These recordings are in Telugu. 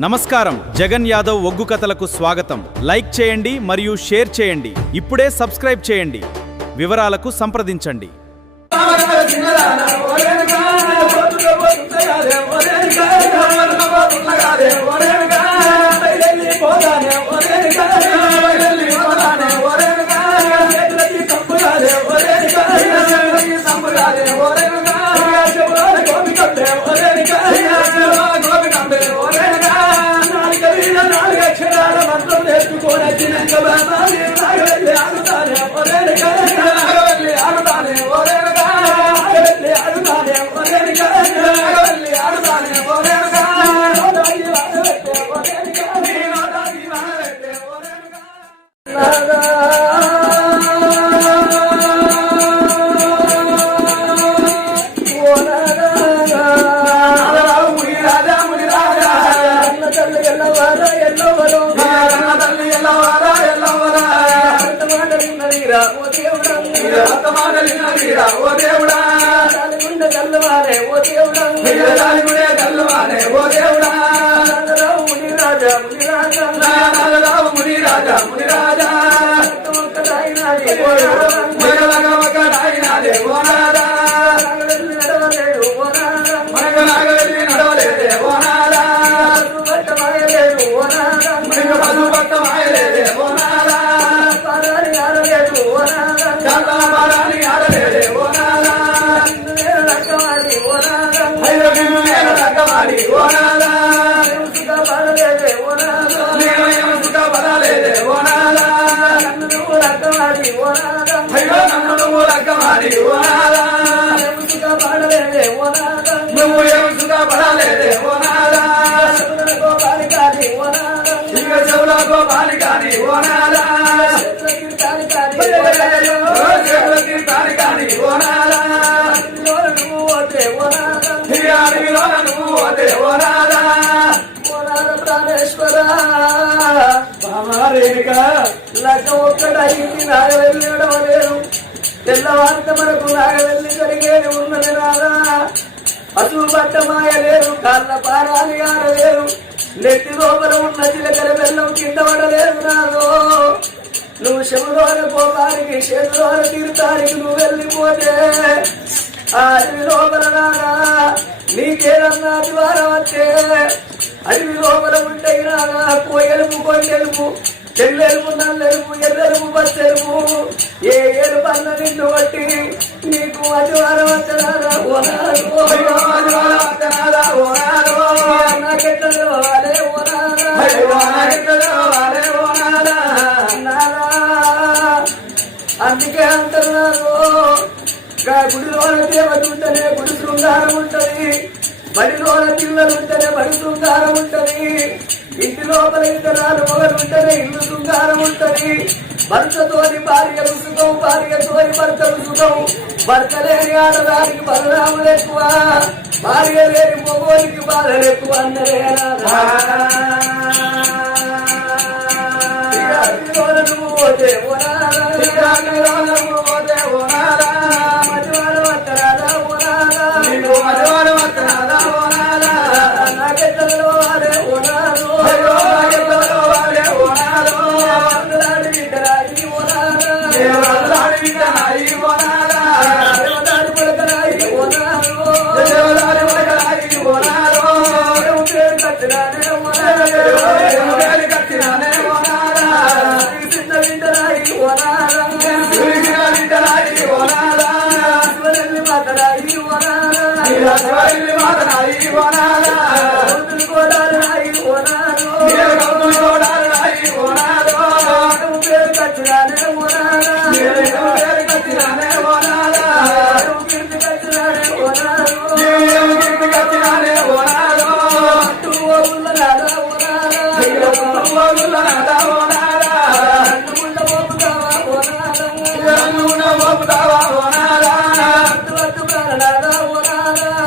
నమస్కారం. జగన్ యాదవ్ ఒగ్గు కథలకు స్వాగతం. లైక్ చేయండి మరియు షేర్ చేయండి. ఇప్పుడే సబ్స్క్రైబ్ చేయండి. వివరాలకు సంప్రదించండి. తెల్లవారిత మనకు నాగవెల్లి జరిగేది ఉన్నది రాదా. అసలు పట్టమాయ లేరు, కాళ్ళ పారాలి ఆడలేరు, నెత్తి లోపల ఉన్న చిలకల బెల్లం కింద పడలేదు నాదో. నువ్వు శివులోన కోపానికి చేతులోన తీర్థానికి నువ్వు వెళ్ళిపోతే ఆ అడవి లోపల నాగా నీకేదన్నా ద్వారం వచ్చే. అడవి లోపల ఉంటే నాగా కోయలుపు కొండెలుపు తెల్లెలుపు నల్లెలుపు ఎర్రెలుపు పచ్చెలుపు ఏ ఏడుపు అన్న నిన్ను బట్టి నీకు అధివారం వచ్చనారా నాకెట్లలో అలే అందుకే అంటున్నారు గుడిలోన దేవత ఉంటేనే గుడి శృంగారం ఉంటది, బడిలోన పిల్లలు ఉంటేనే బడి శృంగారం ఉంటది, ఇంటి లోపల ఇద్దరాలు మొగలు ఉంటేనే ఇల్లు శృంగారం ఉంటది. భర్తతోని భార్యలు సుఖం, భార్యతోని భర్తలు సుఖం. భర్త లేని ఆడదానికి బలరాములు ఎక్కువ, భార్య లేని మొగోనికి బాధలు ఎక్కువ అన్నదేనా. నువ్వు పోతే మధ్యవాడ వత్తరాదా నాకెట్టలో వాడే ఓనాలు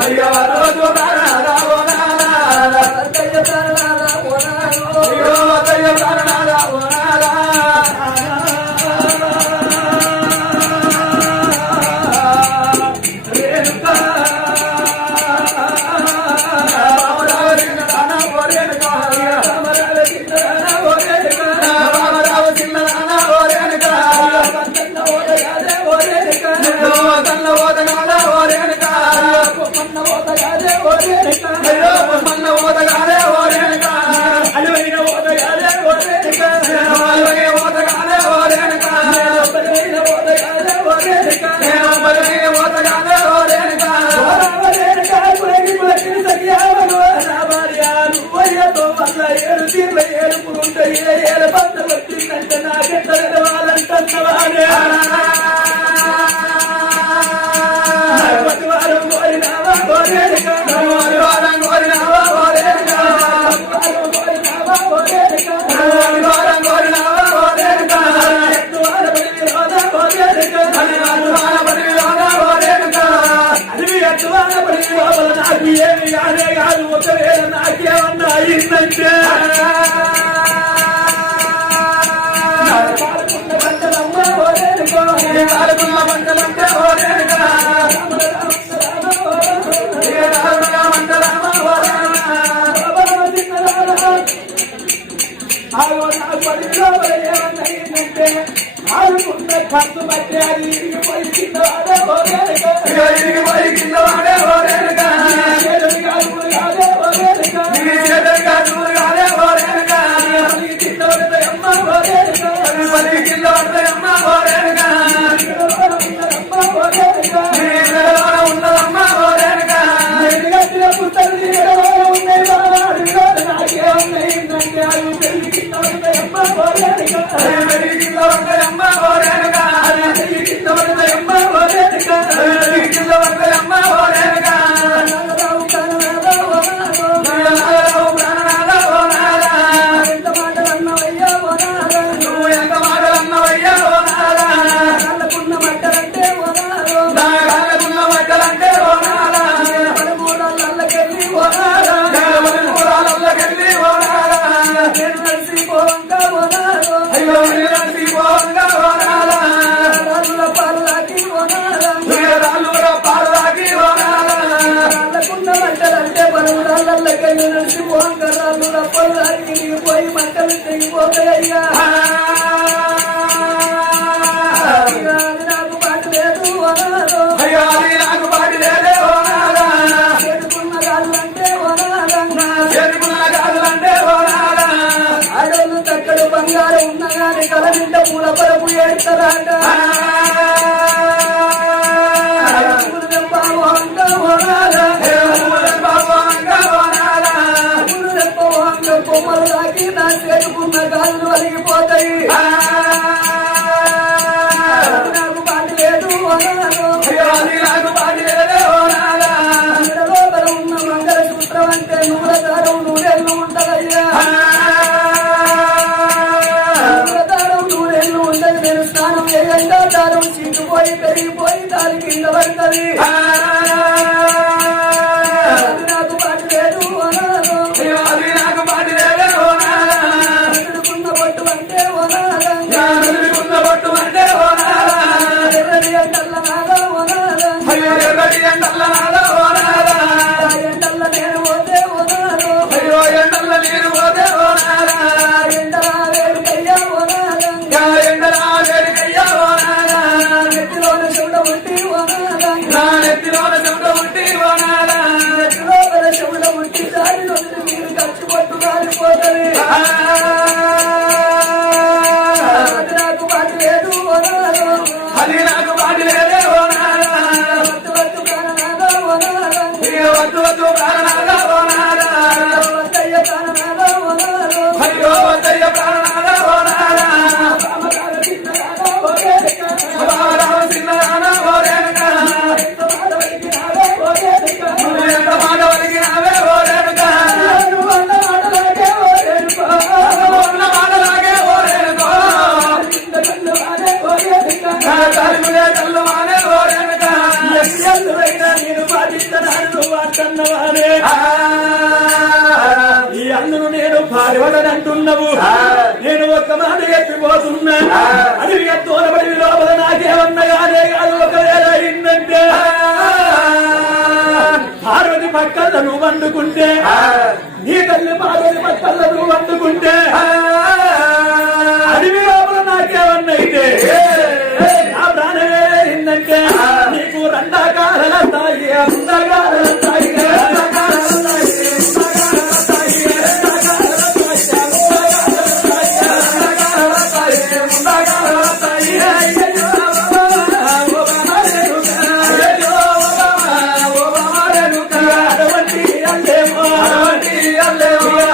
అయ్యో అయిందంటే కాలుకున్న మంటలంటే ఓరేనుగా ఆడుకున్న ఖర్చు బట్టి అది ఇరిగిపోయి కింద వాడే ఓరేనుగా ఇరిగిపోయి కింద వాడే ఓరేనుగా కాదే ఓరేనుగా కాదే ఓరేనుగా కింద పడతాయమ్మ ఓరేనుగా కింద పడతాయమ్మ ఓరేనుగా ఉన్నదమ్మ ఓరేనుగా పుస్తకం నాకే ఉన్నాయిందంటే అది పెళ్లి కింద పడతాయమ్మ ఓరేనుగా కింద పడతాయమ్మ ఓరేనుగా కింద పడతాయమ్మ ఓరేనుగా కింద పడతాయమ్మ ఓరేనుగా ఎంత మాటలన్నవయ్యా ఓనారా నువ్వు ఎంత మాటలన్నవయ్యా ఓనారా కళ్ళకున్న మట్టలంటే ఓనారో కాళ్ళకున్న మట్టలంటే ఓనారా పదమూడల్లకెళ్ళి ఓనారా మూడాలకెళ్ళి ఓనారా నేను కలిసి పోవంగా ఓనారో అయ్యో పోవంగా ఓనారా రాజుల పాలకి ఓనారా రాళ్ళురా పాలకి ఓనారా కళ్ళకున్న మట్టలంటే పదమూడల్లకెళ్ళి నడిచి పోవంగా రాజుల పాలకి పోయి మంటలు తెగిపోతాయ్యా నాకు పాటు లేదు ఓనారో అయ్యో అది నాకు పాటి లేదే ఓనారా చేతుకున్న రాళ్ళంటే ఓనారా చేరుకున్న కాదులంటే ఓనారా ఆడోళ్ళు తక్కడు బంగారం ఉన్నగానే కల నిండా పూల పరపు ఏడుతారాట పూలు తెంపావంగా ఓనారా బాబుగా ఓనారా పూలు తెంపవంగా కొమ్మలు దాకి నా చేతుకున్న గాళ్ళు అలిగిపోతాయి నాకు పాటు లేదు ఓనారో అయ్యో అది నాకు పాటి లేదే ఓనారా లోపల ఉన్న మంగళ సూత్రం అంటే నూనె దారం నూనెళ్ళు ఉంటదయ్యా దారం నూనెళ్ళు ఉండదు నేను స్నానం చేయంగా దారం చిక్కుపోయి పెరిగిపోయి దాని కింద పడుతుంది అది నాకు పాటు లేదు ఓనారో అయ్యో అది నాకు పాటి లేదే ఓనారా ఎదుర్కొన్న బొట్టు అంటే ఓనారా ఎదురుకున్న బొట్టు అంటే ఓనారా ఎర్రడి ఎండల్ల నాగా ఓనారా అయ్యో ఎర్రటి ఎండల్ల నాలో ఓనారా ఎండల్ల నేను పోతే ఓనారో అయ్యో ఎండల్ల నీరు పోతే ఓనారా ఎండల వేడుకయ్యా ఓనారా ఎండలా వేడికయ్యా ఓనారా నెత్తిలోన చెవుడ ఉంటి ఓనారా నా నెత్తిలోన చెమట ఉట్టి ఓనారా లోపల చెవుడ ఉంటి దారి నుండి మీరు ఖర్చు పట్టు కాలిపోతుంది అది నాకు పాటు లేదు ఓనారో అది నాకు పాటి లేదే ఓనారా వద్దు వద్దు ప్రాణనాథా ఓనారా అయ్యో వద్దు వద్దు ప్రాణనాథ ఓనారా వద్దయ్య ప్రాణనాథా ఓనారో అయ్యో వద్దయ్య ప్రాణనాథ ఓనారా రామకాల చిన్ననాథా ఓరేక బావరావు చిన్నదాన ఓరేనుక ఎంత మాట వలికినావే ఓరేక నువ్వు ఎంత మాట వలిగినావే ఓరేనుక నువ్వు అన్న మాటలాగే ఓరేక ఉన్న మాటలాగే ఓరేనుకో కింద కళ్ళు వాడే ఓరేక తలుపులే కళ్ళు మానే ఓరేనుక ఎల్లైనా నేను పాటిస్తున్నాను నువ్వు అంటున్నవారే ఈ అన్నును నేను పారివడనంటున్నావు నేను ఒక్క మాట ఎత్తిపోతున్నా అడిగి తోలబడి లోపల నాకేమన్నగానే కాదు ఒకవేళ అయిందంటే పార్వతి పక్కల్లో నువ్వు వండుకుంటే నీ తల్లి పార్వతి పక్కల్లో నువ్వు వండుకుంటే అడవి లోపల నాకేమన్నైతే నా ప్రాణమే అయిందంటే నీకు రెండాకాల తాయి అందగాల తాయి అటువంటి అల్లేమో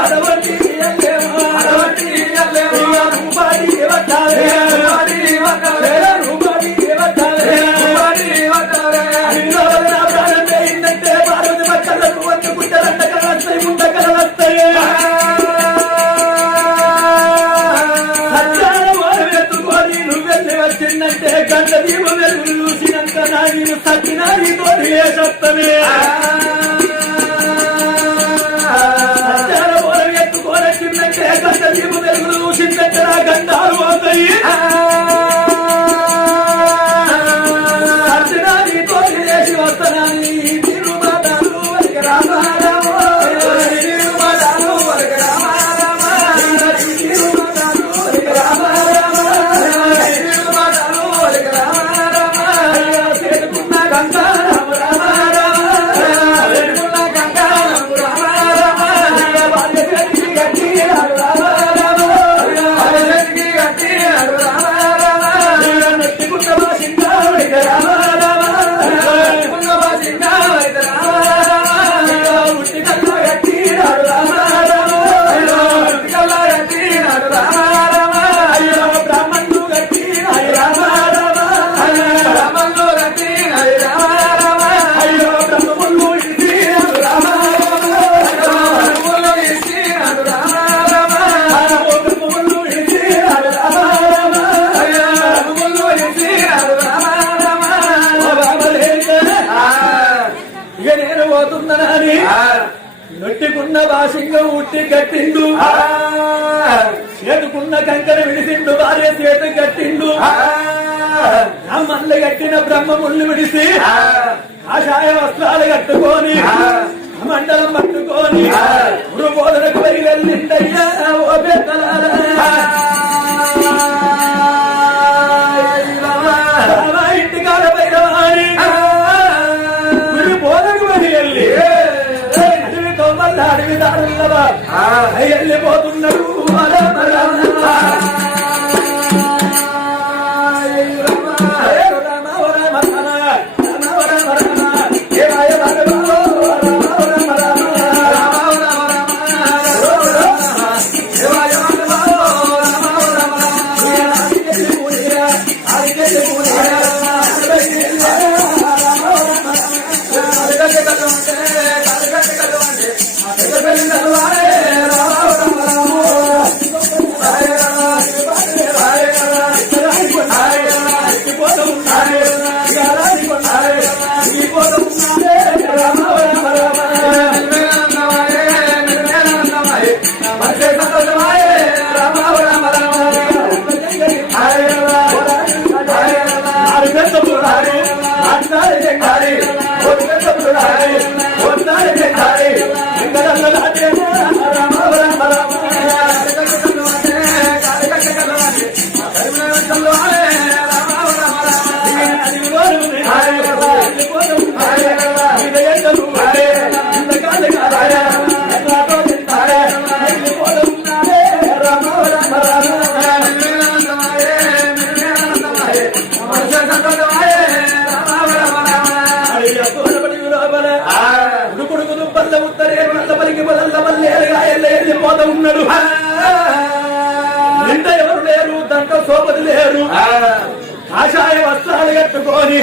వాసింగం ఉట్టి కట్టిండు చేతుకున్న కంకణ విడిసిండు భార్య చేతు కట్టిండు మల్లి కట్టిన బ్రహ్మ ముళ్ళు విడిసి ఆశాయ వస్త్రాలు కట్టుకొని మండలం పట్టుకొని గురు బోధనకు వెళ్ళిండయ్యా ఓ పెద్దలారా ఇంటికాడ బైరవాణి గురు బోధనకు వెళ్ళి అడవితో మళ్ళీ అడవి దారులవా వెళ్ళిపోతున్నాడు ఉన్నాడు ఇంత ఎవరు లేరు దాంట్లో సోపతి లేరు కాషాయ వస్త్రాలు కట్టుకొని